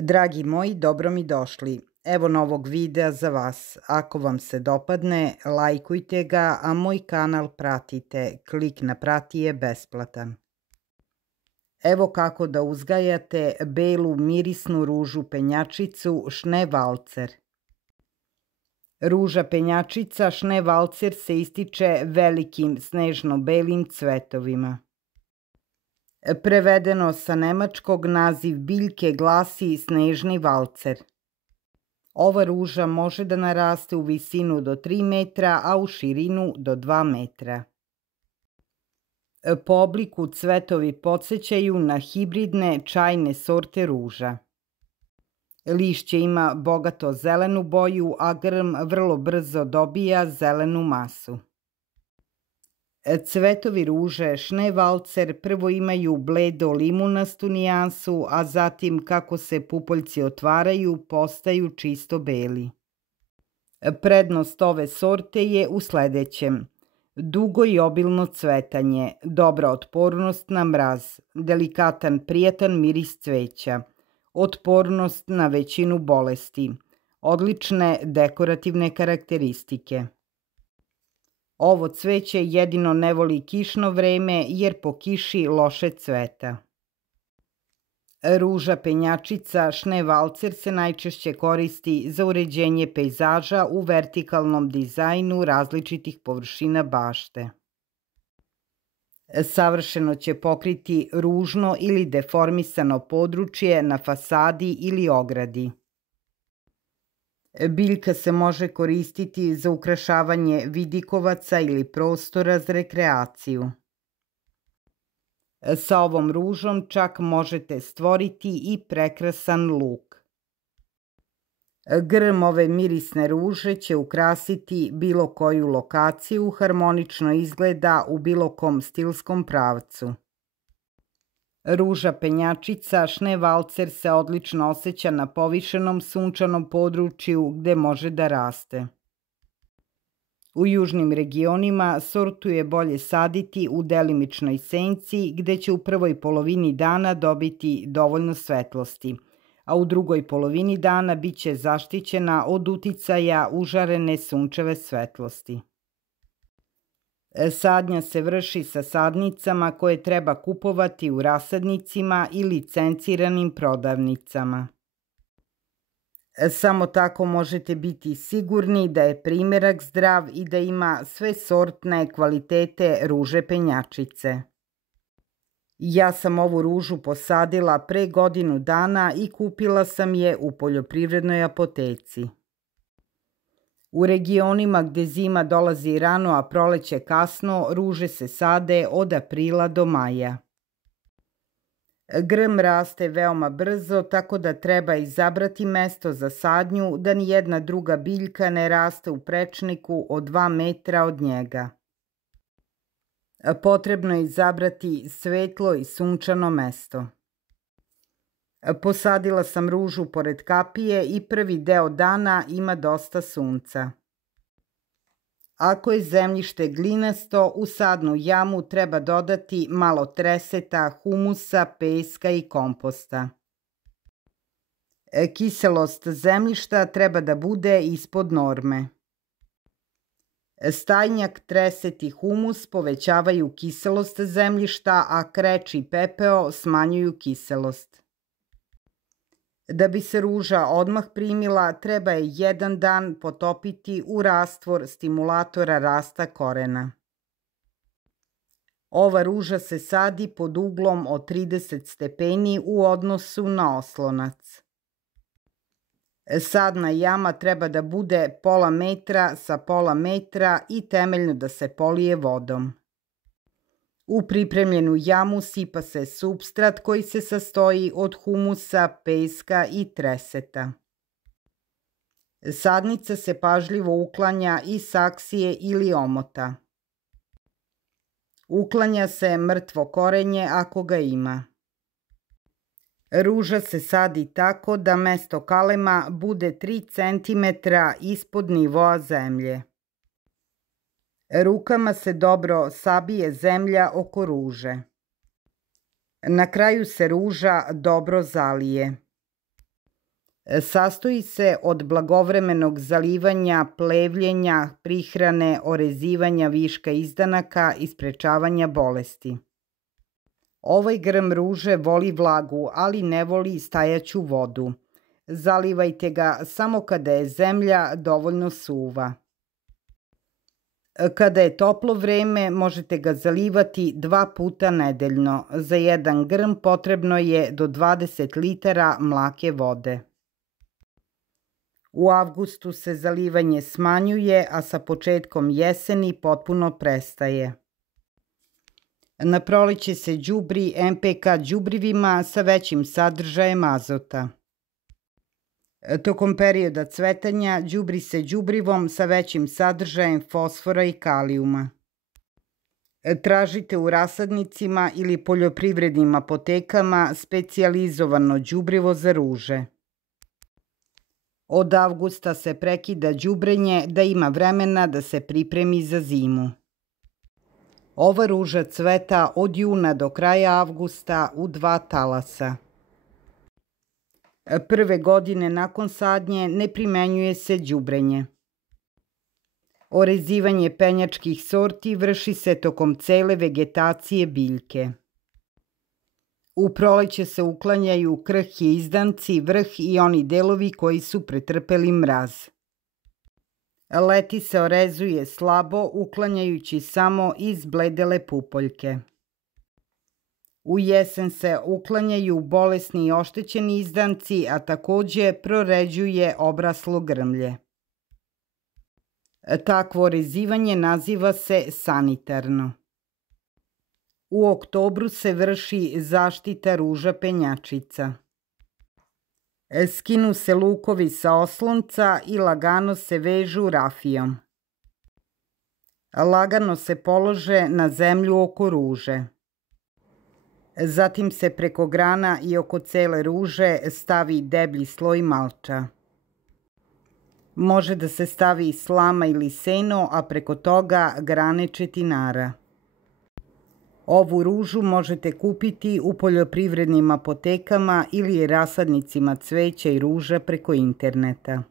Dragi moji, dobro mi došli. Evo novog videa za vas. Ako vam se dopadne, lajkujte ga, a moj kanal pratite. Klik na prati je besplatan. Evo kako da uzgajate belu mirisnu ružu penjačicu Schneewalzer. Ruža penjačica Schneewalzer se ističe velikim snežno-belim cvetovima. Prevedeno sa nemačkog naziv biljke glasi snežni valcer. Ova ruža može da naraste u visinu do 3 metra, a u širinu do 2 metra. Po obliku cvetovi podsećaju na hibridne čajne sorte ruža. Lišće ima bogato zelenu boju, a grm vrlo brzo dobija zelenu masu. Cvetovi ruže Schneewalzer prvo imaju bledo limunastu nijansu, a zatim kako se pupoljci otvaraju postaju čisto beli. Prednost ove sorte je u sledećem: dugo i obilno cvetanje, dobra otpornost na mraz, delikatan prijatan miris cveća, otpornost na većinu bolesti, odlične dekorativne karakteristike. Ovo cveće jedino ne voli kišno vreme jer po kiši loše cveta. Ruža penjačica Schneewalzer se najčešće koristi za uređenje pejzaža u vertikalnom dizajnu različitih površina bašte. Savršeno će pokriti ružno ili deformisano područje na fasadi ili ogradi. Biljka se može koristiti za ukrašavanje vidikovaca ili prostora za rekreaciju. Sa ovom ružom čak možete stvoriti i prekrasan luk. Grm ove mirisne ruže će ukrasiti bilo koju lokaciju, harmonično izgleda u bilo kom stilskom pravcu. Ruža penjačica Schneewalzer se odlično osjeća na povišenom sunčanom području gde može da raste. U južnim regionima sortu je bolje saditi u delimičnoj senci gde će u prvoj polovini dana dobiti dovoljno svetlosti, a u drugoj polovini dana biće zaštićena od uticaja užarene sunčeve svetlosti. Sadnja se vrši sa sadnicama koje treba kupovati u rasadnicima i licenciranim prodavnicama. Samo tako možete biti sigurni da je primerak zdrav i da ima sve sortne kvalitete ruže penjačice. Ja sam ovu ružu posadila pre godinu dana i kupila sam je u poljoprivrednoj apoteci. U regionima gde zima dolazi rano, a proleće kasno, ruže se sade od aprila do maja. Grm raste veoma brzo, tako da treba izabrati mesto za sadnju da ni jedna druga biljka ne raste u prečniku od 2 metra od njega. Potrebno je izabrati svetlo i sunčano mesto. Posadila sam ružu pored kapije i prvi deo dana ima dosta sunca. Ako je zemljište glinasto, u sadnu jamu treba dodati malo treseta, humusa, peska i komposta. Kiselost zemljišta treba da bude ispod norme. Stajnjak, treset i humus povećavaju kiselost zemljišta, a kreč i pepeo smanjuju kiselost. Da bi se ruža odmah primila, treba je 1 dan potopiti u rastvor stimulatora rasta korena. Ova ruža se sadi pod uglom od 30 stepeni u odnosu na oslonac. Sadna jama treba da bude pola metra sa pola metra i temeljno da se polije vodom. U pripremljenu jamu sipa se supstrat koji se sastoji od humusa, peska i treseta. Sadnica se pažljivo uklanja iz saksije ili omota. Uklanja se mrtvo korenje ako ga ima. Ruža se sadi tako da mesto kalema bude 3 cm ispod nivoa zemlje. Rukama se dobro sabije zemlja oko ruže. Na kraju se ruža dobro zalije. Sastoji se od blagovremenog zalivanja, plevljenja, prihrane, orezivanja viška izdanaka i sprečavanja bolesti. Ovaj grm ruže voli vlagu, ali ne voli stajaću vodu. Zalivajte ga samo kada je zemlja dovoljno suva. Kada je toplo vreme, možete ga zalivati 2 puta nedeljno. Za jedan grm potrebno je do 20 litara mlake vode. U avgustu se zalivanje smanjuje, a sa početkom jeseni potpuno prestaje. Na proleće se đubri NPK đubrivima sa većim sadržajem azota. Tokom perioda cvetanja đubri se đubrivom sa većim sadržajem fosfora i kalijuma. Tražite u rasadnicima ili poljoprivrednim apotekama specijalizovano đubrivo za ruže. Od avgusta se prekida đubrenje da ima vremena da se pripremi za zimu. Ova ruža cveta od juna do kraja avgusta u 2 talasa. Prve godine nakon sadnje ne primenjuje se đubrenje. Orezivanje penjačkih sorti vrši se tokom cele vegetacije biljke. U proleće se uklanjaju krhki izdanci, vrh i oni delovi koji su pretrpeli mraz. Leti se orezuje slabo, uklanjajući samo izbledele pupoljke. U jesen se uklanjaju bolesni i oštećeni izdanci, a takođe proređuje obraslo grmlje. Takvo orezivanje naziva se sanitarno. U oktobru se vrši zaštita ruža penjačica. Skinu se lukovi sa oslonca i lagano se vežu rafijom. Lagano se polože na zemlju oko ruže. Zatim se preko grana i oko cele ruže stavi deblji sloj malča. Može da se stavi slama ili seno, a preko toga grane četinara. Ovu ružu možete kupiti u poljoprivrednim apotekama ili rasadnicima cveća i ruža preko interneta.